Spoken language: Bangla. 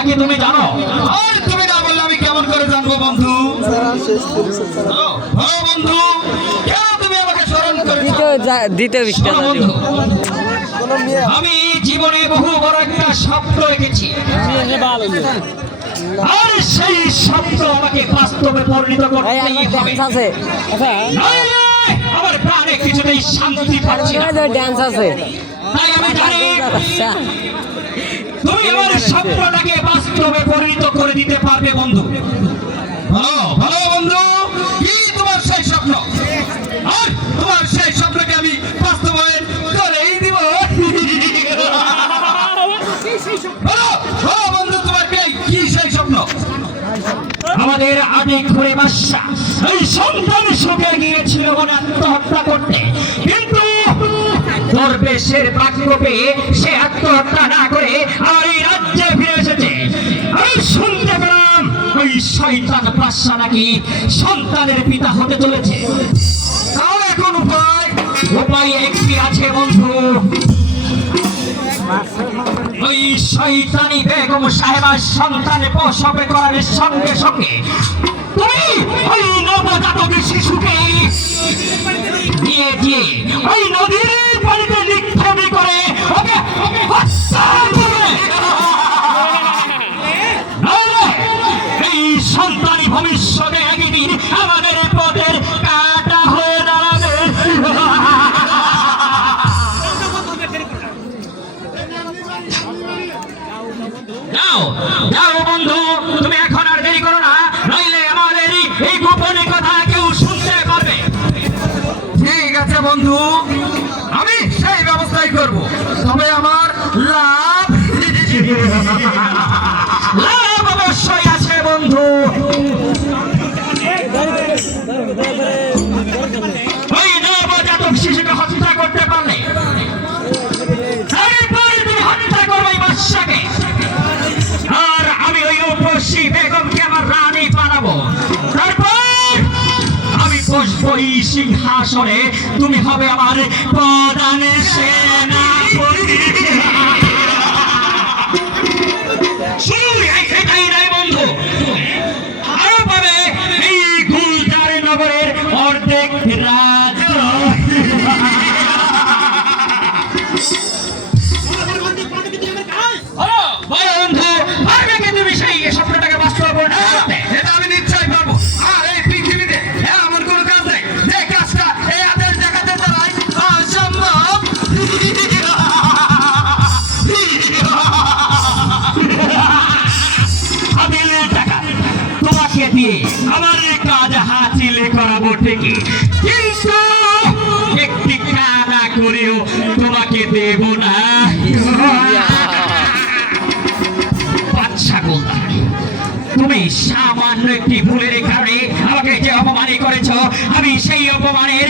নাকি তুমি জানো? আর তুমি না বললে আমি কেমন করে জানবো বন্ধু? ও বন্ধু, কেন তুমি আমাকে স্মরণ করেছো? শোনো বন্ধু, আমি জীবনে বহু বড় একটা স্বপ্ন রেখেছি, আর সেই স্বপ্ন আমাকে বাস্তবে পরিণত করতেই হবে। নইলে আমার প্রাণে কিছুতেই শান্তি পাচ্ছি না। তাই আমি জানি তুমি আমার স্বপ্নটাকে বাস্তবে পরিণত করে দিতে পারবে বন্ধু। ভালো ভালো বন্ধু, কি তোমার সেই স্বপ্ন? আর তোমার সেই স্বপ্নকে আমি বাস্তবায়ন করেই দিব। ভালো ভালো বন্ধু, তোমার কি সেই স্বপ্ন? আমাদের আগে ঘুরে বাদশা এই সন্তান সুখে গিয়েছিল বলে আত্মহত্যা করতে, কিন্তু দরবেশের বাক্য পেয়ে সে আত্মহত্যা না করে আমার এই রাজ্যে ফিরে এসেছে। আমি শুনতে পেলাম ওই শয়তান বাদশা নাকি সন্তানের পিতা হতে চলেছে। তাহলে এখন উপায় একটি আছে বন্ধু। ওই শয়তানি বেগম সাহেবার সন্তান প্রসবে করার সঙ্গে সঙ্গে তুমি ওই নবজাতক শিশুকে নিয়ে গিয়ে ওই নদীর পানিতে নিক্ষেপ করে ওকে হত্যা করবে। এই সন্তানই ভবিষ্যতে একদিন আমাদের পথের কাঁটা হয়ে দাঁড়াবে। যাও যাও বন্ধু, তুমি এখন আর দেরি করো না, নইলে আমাদের এই গোপনে কথা কেউ শুনতে পারবে। ঠিক আছে বন্ধু, আমি সেই ব্যবস্থাই করব, তবে আমার লাভ লাভ অবশ্যই আছে বন্ধু। ওই নবজাতক শিশুকে হত্যা করতে পারলে তুমি হত্যা করবে বাদশাকে, আর আমি ওই উপসী বেগমকে আমার রানী বানাবো। তারপর আমি বসবো এই সিংহাসনে, তুমি হবে আমার প্রধান সেনাপতি। শুনুন, এটাই নয় বন্ধু, আরো পাবে এই গুলজার নগরের অর্ধেক রাজ্য। স্বপ্নটাকে বাস্তবায়ন করতে এটা আমি নিশ্চয়ই পারবো। আর এই পৃথিবীতে এমন কোনো কাজ নেই যে কাজটা এই আদেশ দেখাতে দ্বারাই অসম্ভব। টাকা তোমাকে দিয়ে আমার কাজ হাসিল করাবো ঠিকই, কিন্তু একটি কানা করেও তোমাকে দেব না। তুমি সামান্য একটি ভুলের কারণে আমাকে যে অপমানই করেছ, আমি সেই অপমানের